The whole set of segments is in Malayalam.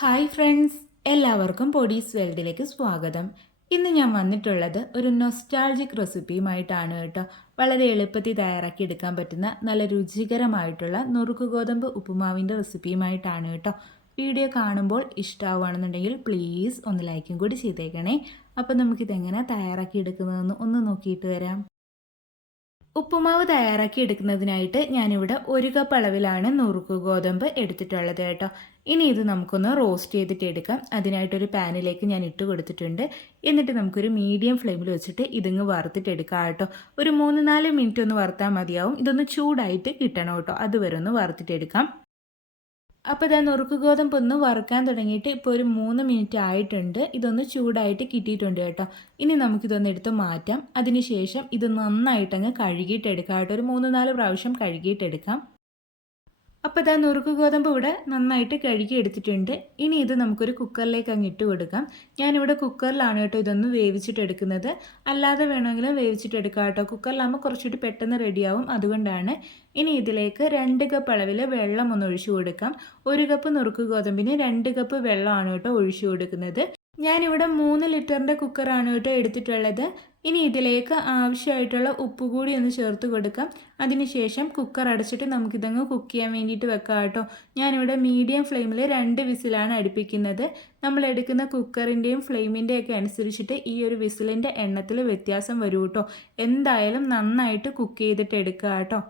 ഹായ് ഫ്രണ്ട്സ് എല്ലാവർക്കും പൊടീസ് വേൾഡിലേക്ക് സ്വാഗതം. ഇന്ന് ഞാൻ വന്നിട്ടുള്ളത് ഒരു നൊസ്റ്റാൾജിക് റെസിപ്പിയുമായിട്ടാണ് കേട്ടോ. വളരെ എളുപ്പത്തിൽ തയ്യാറാക്കി എടുക്കാൻ പറ്റുന്ന നല്ല രുചികരമായിട്ടുള്ള നുറുക്ക് ഗോതമ്പ് ഉപ്പുമാവിന്റെ റെസിപ്പിയുമായിട്ടാണ് കേട്ടോ. വീഡിയോ കാണുമ്പോൾ ഇഷ്ടമാവുകയാണെന്നുണ്ടെങ്കിൽ പ്ലീസ് ഒന്ന് ലൈക്കും കൂടി ചെയ്തേക്കണേ. അപ്പോൾ നമുക്കിതെങ്ങനെ തയ്യാറാക്കി എടുക്കുന്നതെന്ന് ഒന്ന് നോക്കിയിട്ട് വരാം. ഉപ്പുമാവ് തയ്യാറാക്കി എടുക്കുന്നതിനായിട്ട് ഞാനിവിടെ ഒരു കപ്പ് അളവിലാണ് നുറുക്ക് ഗോതമ്പ് എടുത്തിട്ടുള്ളത് കേട്ടോ. ഇനി ഇത് നമുക്കൊന്ന് റോസ്റ്റ് ചെയ്തിട്ട് എടുക്കാം. അതിനായിട്ടൊരു പാനിലേക്ക് ഞാൻ ഇട്ട് കൊടുത്തിട്ടുണ്ട്. എന്നിട്ട് നമുക്കൊരു മീഡിയം ഫ്ലെയിമിൽ വെച്ചിട്ട് ഇതിങ്ങ് വറുത്തിട്ട് എടുക്കാം കേട്ടോ. ഒരു മൂന്ന് നാല് മിനിറ്റ് ഒന്ന് വറുത്താൽ മതിയാവും. ഇതൊന്ന് ചൂടായിട്ട് കിട്ടണം കേട്ടോ. അതുവരെ ഒന്ന് വറുത്തിട്ട് എടുക്കാം. അപ്പോൾ ഇതാ നുറുക്ക് ഗോതമ്പ് ഒന്ന് വറുക്കാൻ തുടങ്ങിയിട്ട് ഇപ്പോൾ ഒരു മൂന്ന് മിനിറ്റ് ആയിട്ടുണ്ട്. ഇതൊന്ന് ചൂടായിട്ട് കിട്ടിയിട്ടുണ്ട് കേട്ടോ. ഇനി നമുക്കിതൊന്ന് എടുത്ത് മാറ്റാം. അതിനുശേഷം ഇത് നന്നായിട്ടങ്ങ് കഴുകിയിട്ടെടുക്കാം കേട്ടോ. ഒരു മൂന്ന് നാല് പ്രാവശ്യം കഴുകിയിട്ടെടുക്കാം അപ്പോൾ ഇതാ നുറുക്ക് ഗോതമ്പ് ഇവിടെ നന്നായിട്ട് കഴുകി എടുത്തിട്ടുണ്ട്. ഇനി ഇത് നമുക്കൊരു കുക്കറിലേക്ക് അങ്ങ് ഇട്ട് കൊടുക്കാം. ഞാനിവിടെ കുക്കറിലാണ് കേട്ടോ ഇതൊന്ന് വേവിച്ചിട്ട് എടുക്കുന്നത്. അല്ലാതെ വേണമെങ്കിലും വേവിച്ചിട്ട് എടുക്കാം കേട്ടോ. കുക്കറിലാകുമ്പോൾ കുറച്ചുകൂടി പെട്ടെന്ന് റെഡിയാവും അതുകൊണ്ടാണ്. ഇനി ഇതിലേക്ക് രണ്ട് കപ്പ് അളവിൽ വെള്ളം ഒന്ന് ഒഴിച്ചു കൊടുക്കാം. ഒരു കപ്പ് നുറുക്ക് ഗോതമ്പിന് രണ്ട് കപ്പ് വെള്ളമാണ് കേട്ടോ ഒഴിച്ചു കൊടുക്കുന്നത്. ഞാനിവിടെ മൂന്ന് ലിറ്ററിന്റെ കുക്കറാണ് കേട്ടോ എടുത്തിട്ടുള്ളത്. ഇനി ഇതിലേക്ക് ആവശ്യമായിട്ടുള്ള ഉപ്പ് കൂടി ഒന്ന് ചേർത്ത് കൊടുക്കാം. അതിനുശേഷം കുക്കർ അടച്ചിട്ട് നമുക്കിതങ്ങ് കുക്ക് ചെയ്യാൻ വേണ്ടിയിട്ട് വെക്കാം കേട്ടോ. ഞാനിവിടെ മീഡിയം ഫ്ലെയിമിൽ രണ്ട് വിസിലാണ് അടുപ്പിക്കുന്നത്. നമ്മൾ എടുക്കുന്ന കുക്കറിന്റെയും ഫ്ലെയിമിന്റെയൊക്കെ അനുസരിച്ചിട്ട് ഈ ഒരു വിസിലിന്റെ എണ്ണത്തിൽ വ്യത്യാസം വരും കേട്ടോ. എന്തായാലും നന്നായിട്ട് കുക്ക് ചെയ്തിട്ട് എടുക്കുക കേട്ടോ.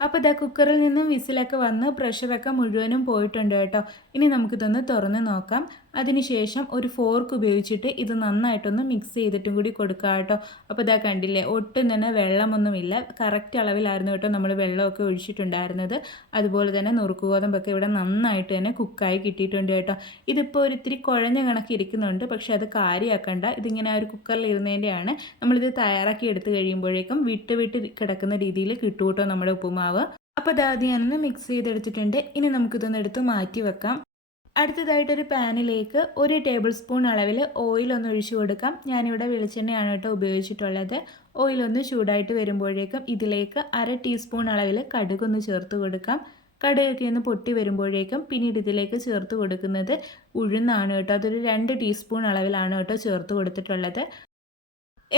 അപ്പോൾ ഇതാ കുക്കറിൽ നിന്നും വിസിലൊക്കെ വന്ന് പ്രഷറൊക്കെ മുഴുവനും പോയിട്ടുണ്ട് കേട്ടോ. ഇനി നമുക്കിതൊന്ന് തുറന്ന് നോക്കാം. അതിനുശേഷം ഒരു ഫോർക്ക് ഉപയോഗിച്ചിട്ട് ഇത് നന്നായിട്ടൊന്ന് മിക്സ് ചെയ്തിട്ടും കൂടി കൊടുക്കുക കേട്ടോ. അപ്പോൾ ഇതാ കണ്ടില്ലേ ഒട്ടും തന്നെ വെള്ളമൊന്നുമില്ല. കറക്റ്റ് അളവിലായിരുന്നു കേട്ടോ നമ്മൾ വെള്ളമൊക്കെ ഒഴിച്ചിട്ടുണ്ടായിരുന്നത്. അതുപോലെ തന്നെ നുറുക്ക് ഗോതമ്പൊക്കെ ഇവിടെ നന്നായിട്ട് തന്നെ കുക്കായി കിട്ടിയിട്ടുണ്ട് കേട്ടോ. ഇതിപ്പോൾ ഒരിത്തിരി കുഴഞ്ഞ കണക്ക് ഇരിക്കുന്നുണ്ട്. പക്ഷേ അത് കാര്യമാക്കണ്ട ഇതിങ്ങനെ ഒരു കുക്കറിൽ ഇരുന്നതിന്റെയാണ് നമ്മളിത് തയ്യാറാക്കി എടുത്തു കഴിയുമ്പോഴേക്കും വിട്ട് വിട്ട് കിടക്കുന്ന രീതിയിൽ കിട്ടും നമ്മുടെ ഉപ്പുമാവ്. അപ്പോൾ അത് ഞാനൊന്ന് മിക്സ് ചെയ്തെടുത്തിട്ടുണ്ട്. ഇനി നമുക്കിതൊന്ന് എടുത്ത് മാറ്റി വെക്കാം. അടുത്തതായിട്ടൊരു പാനിലേക്ക് ഒരു ടേബിൾ സ്പൂൺ അളവിൽ ഒന്ന് ഒഴിച്ചു കൊടുക്കാം. ഞാനിവിടെ വെളിച്ചെണ്ണയാണ് കേട്ടോ ഉപയോഗിച്ചിട്ടുള്ളത്. ഓയിൽ ഒന്ന് ചൂടായിട്ട് വരുമ്പോഴേക്കും ഇതിലേക്ക് അര ടീസ്പൂൺ അളവിൽ കടുകൊന്ന് ചേർത്ത് കൊടുക്കാം. കടുകൊക്കെ ഒന്ന് പൊട്ടി വരുമ്പോഴേക്കും പിന്നീട് ഇതിലേക്ക് ചേർത്ത് കൊടുക്കുന്നത് ഉഴുന്നാണ് കേട്ടോ. അതൊരു രണ്ട് ടീസ്പൂൺ അളവിലാണ് കേട്ടോ ചേർത്ത് കൊടുത്തിട്ടുള്ളത്.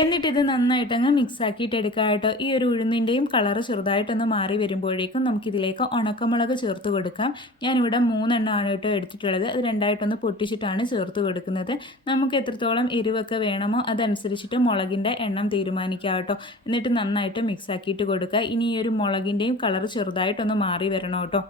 എന്നിട്ട് ഇത് നന്നായിട്ട് അങ്ങ് മിക്സ് ആക്കിയിട്ട് എടുക്കുക കേട്ടോ ഈ ഒരു ഉഴുന്നിന്റെയും കളറ് ചെറുതായിട്ടൊന്ന് മാറി വരുമ്പോഴേക്കും നമുക്കിതിലേക്ക് ഉണക്കമുളക് ചേർത്ത് കൊടുക്കാം. ഞാനിവിടെ മൂന്നെണ്ണമാണ് കേട്ടോ എടുത്തിട്ടുള്ളത്. അത് രണ്ടായിട്ടൊന്ന് പൊട്ടിച്ചിട്ടാണ് ചേർത്ത് കൊടുക്കുന്നത്. നമുക്ക് എത്രത്തോളം എരിവൊക്കെ വേണമോ അതനുസരിച്ചിട്ട് മുളകിന്റെ എണ്ണം തീരുമാനിക്കാം കേട്ടോ എന്നിട്ട് നന്നായിട്ട് മിക്സ് ആക്കിയിട്ട് കൊടുക്കുക. ഇനി ഈ ഒരു മുളകിന്റെയും കളറ് ചെറുതായിട്ടൊന്ന് മാറി വരണം കേട്ടോ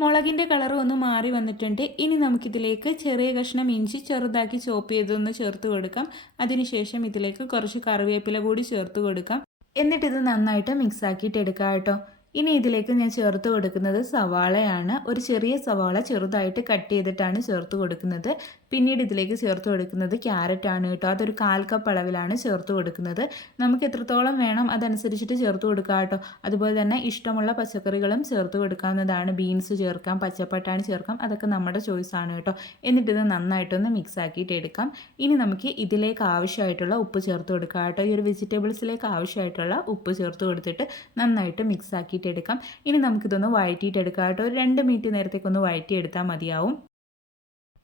മുളകിന്റെ കളർ ഒന്ന് മാറി വന്നിട്ടുണ്ട്. ഇനി നമുക്കിതിലേക്ക് ചെറിയ കഷ്ണം ഇഞ്ചി ചെറുതാക്കി ചോപ്പ് ചെയ്തൊന്ന് ചേർത്ത് കൊടുക്കാം. അതിനുശേഷം ഇതിലേക്ക് കുറച്ച് കറിവേപ്പില കൂടി ചേർത്ത് കൊടുക്കാം. എന്നിട്ടിത് നന്നായിട്ട് മിക്സ് ആക്കിയിട്ട് എടുക്കാം കേട്ടോ. ഇനി ഇതിലേക്ക് ഞാൻ ചേർത്ത് കൊടുക്കുന്നത് സവാളയാണ്. ഒരു ചെറിയ സവാള ചെറുതായിട്ട് കട്ട് ചെയ്തിട്ടാണ് ചേർത്ത് കൊടുക്കുന്നത്. പിന്നീട് ഇതിലേക്ക് ചേർത്ത് കൊടുക്കുന്നത് ക്യാരറ്റ് ആണ് കേട്ടോ. അതൊരു കാൽ കപ്പ് അളവിലാണ് ചേർത്ത് കൊടുക്കുന്നത്. നമുക്ക് എത്രത്തോളം വേണം അതനുസരിച്ചിട്ട് ചേർത്ത് കൊടുക്കാം കേട്ടോ. അതുപോലെ തന്നെ ഇഷ്ടമുള്ള പച്ചക്കറികളും ചേർത്ത് കൊടുക്കാവുന്നതാണ്. ബീൻസ് ചേർക്കാം പച്ചപ്പട്ടാണി ചേർക്കാം അതൊക്കെ നമ്മുടെ ചോയ്സ് ആണ് കേട്ടോ. എന്നിട്ട് ഇത് നന്നായിട്ടൊന്ന് മിക്സ് ആക്കിയിട്ട് എടുക്കാം. ഇനി നമുക്ക് ഇതിലേക്ക് ആവശ്യമായിട്ടുള്ള ഉപ്പ് ചേർത്ത് കൊടുക്കാം കേട്ടോ. ഈ ഒരു വെജിറ്റബിൾസിലേക്ക് ആവശ്യമായിട്ടുള്ള ഉപ്പ് ചേർത്ത് കൊടുത്തിട്ട് നന്നായിട്ട് മിക്സ് ആക്കിയിട്ട് എടുക്കാം. ഇനി നമുക്കിതൊന്ന് വഴറ്റിയിട്ട് എടുക്കാം കേട്ടോ. ഒരു രണ്ട് മിനിറ്റ് നേരത്തേക്കൊന്ന് വഴറ്റിയെടുത്താൽ മതിയാവും.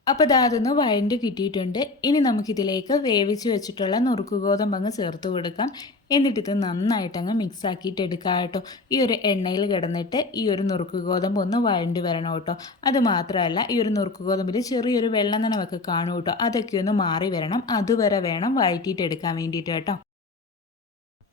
അപ്പോൾ ഇതാ അതൊന്ന് വഴണ്ട് കിട്ടിയിട്ടുണ്ട്. ഇനി നമുക്കിതിലേക്ക് വേവിച്ച് വെച്ചിട്ടുള്ള നുറുക്ക് ഗോതമ്പങ്ങ് ചേർത്ത് കൊടുക്കാം. എന്നിട്ടിത് നന്നായിട്ടങ്ങ് മിക്സ് ആക്കിയിട്ട് എടുക്കാം കേട്ടോ. ഈ ഒരു എണ്ണയിൽ കിടന്നിട്ട് ഈ ഒരു നുറുക്ക് ഗോതമ്പ് ഒന്ന് വഴണ്ട് വരണം കേട്ടോ. അത് മാത്രമല്ല ഈ ഒരു നുറുക്ക് ഗോതമ്പിൽ ചെറിയൊരു വെള്ളം നനവൊക്കെ കാണും കേട്ടോ. അതൊക്കെ ഒന്ന് മാറി വരണം. അതുവരെ വേണം വഴറ്റിയിട്ട് എടുക്കാൻ വേണ്ടിയിട്ട് കേട്ടോ.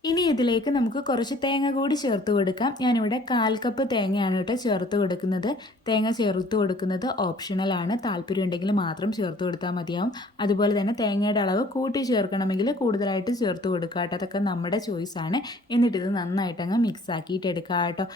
ഇനി ഇതിലേക്ക് നമുക്ക് കുറച്ച് തേങ്ങ കൂടി ചേർത്ത് കൊടുക്കാം. ഞാനിവിടെ കാൽ കപ്പ് തേങ്ങയാണ് കേട്ടോ ചേർത്ത് കൊടുക്കുന്നത്. തേങ്ങ ചേർത്ത് കൊടുക്കുന്നത് ഓപ്ഷണലാണ് താല്പര്യം ഉണ്ടെങ്കിൽ മാത്രം ചേർത്ത് കൊടുത്താൽ മതിയാവും. അതുപോലെ തന്നെ തേങ്ങയുടെ അളവ് കൂട്ടി ചേർക്കണമെങ്കിൽ കൂടുതലായിട്ട് ചേർത്ത് കൊടുക്കുക കേട്ടോ അതൊക്കെ നമ്മുടെ ചോയ്സാണ് എന്നിട്ടിത് നന്നായിട്ടങ്ങ് മിക്സ് ആക്കിയിട്ട് എടുക്കുക കേട്ടോ.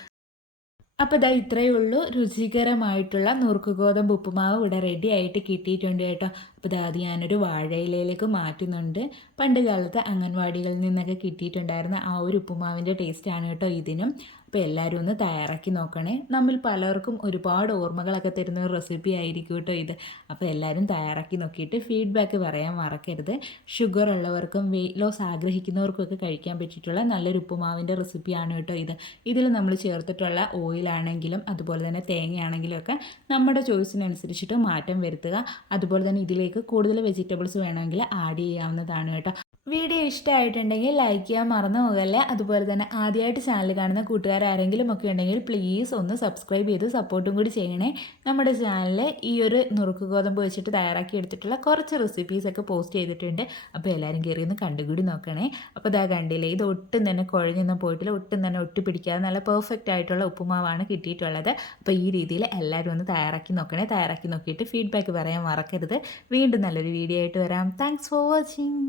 അപ്പോൾ ഇതാ ഇത്രയേ ഉള്ളൂ. രുചികരമായിട്ടുള്ള നുറുക്ക് ഗോതമ്പ് ഉപ്പുമാവ് ഇവിടെ റെഡി ആയിട്ട് കിട്ടിയിട്ടുണ്ട് കേട്ടോ. അപ്പോൾ ഇതാ അത് ഞാനൊരു വാഴയിലയിലേക്ക് മാറ്റുന്നുണ്ട്. പണ്ട് കാലത്ത് അംഗൻവാടികളിൽ നിന്നൊക്കെ കിട്ടിയിട്ടുണ്ടായിരുന്ന ആ ഒരു ഉപ്പുമാവിന്റെ ടേസ്റ്റാണ് കേട്ടോ ഇതിനും. അപ്പോൾ എല്ലാവരും ഒന്ന് തയ്യാറാക്കി നോക്കണേ. നമ്മൾ പലർക്കും ഒരുപാട് ഓർമ്മകളൊക്കെ തരുന്ന ഒരു റെസിപ്പി ആയിരിക്കും കേട്ടോ ഇത്. അപ്പോൾ എല്ലാവരും തയ്യാറാക്കി നോക്കിയിട്ട് ഫീഡ്ബാക്ക് പറയാൻ മറക്കരുത്. ഷുഗർ ഉള്ളവർക്കും വെയിറ്റ് ലോസ് ആഗ്രഹിക്കുന്നവർക്കൊക്കെ കഴിക്കാൻ പറ്റിയിട്ടുള്ള നല്ലൊരു ഉപ്പുമാവിന്റെ റെസിപ്പിയാണ് കേട്ടോ ഇത്. ഇതിൽ നമ്മൾ ചേർത്തിട്ടുള്ള ഓയിലാണെങ്കിലും അതുപോലെ തന്നെ തേങ്ങയാണെങ്കിലും ഒക്കെ നമ്മുടെ ചോയ്സിനനുസരിച്ചിട്ട് മാറ്റം വരുത്തുക. അതുപോലെ തന്നെ ഇതിലേക്ക് കൂടുതൽ വെജിറ്റബിൾസ് വേണമെങ്കിൽ ആഡ് ചെയ്യാവുന്നതാണ് കേട്ടോ വീഡിയോ ഇഷ്ടമായിട്ടുണ്ടെങ്കിൽ ലൈക്ക് ചെയ്യാൻ മറന്നു പോകല്ലേ. അതുപോലെ തന്നെ ആദ്യമായിട്ട് ചാനൽ കാണുന്ന കൂട്ടുകാർ ആരെങ്കിലും ഒക്കെ ഉണ്ടെങ്കിൽ പ്ലീസ് ഒന്ന് സബ്സ്ക്രൈബ് ചെയ്ത് സപ്പോർട്ടും കൂടി ചെയ്യണേ. നമ്മുടെ ചാനലിൽ ഈ ഒരു നുറുക്ക് ഗോതമ്പ് വെച്ചിട്ട് തയ്യാറാക്കി എടുത്തിട്ടുള്ള കുറച്ച് റെസിപ്പീസൊക്കെ പോസ്റ്റ് ചെയ്തിട്ടുണ്ട്. അപ്പോൾ എല്ലാവരും കയറി ഒന്ന് കണ്ടുകൂടി നോക്കണേ. അപ്പോൾ ഇതാ കണ്ടില്ലേ ഇത് ഒട്ടും തന്നെ കുഴഞ്ഞൊന്നും പോയിട്ടില്ല ഒട്ടും തന്നെ ഒട്ടി പിടിക്കാതെ നല്ല പെർഫെക്റ്റ് ആയിട്ടുള്ള ഉപ്പുമാവാണ് കിട്ടിയിട്ടുള്ളത്. അപ്പോൾ ഈ രീതിയിൽ എല്ലാവരും ഒന്ന് തയ്യാറാക്കി നോക്കണേ. തയ്യാറാക്കി നോക്കിയിട്ട് ഫീഡ്ബാക്ക് പറയാൻ മറക്കരുത്. വീണ്ടും നല്ലൊരു വീഡിയോ ആയിട്ട് വരാം. Thanks for watching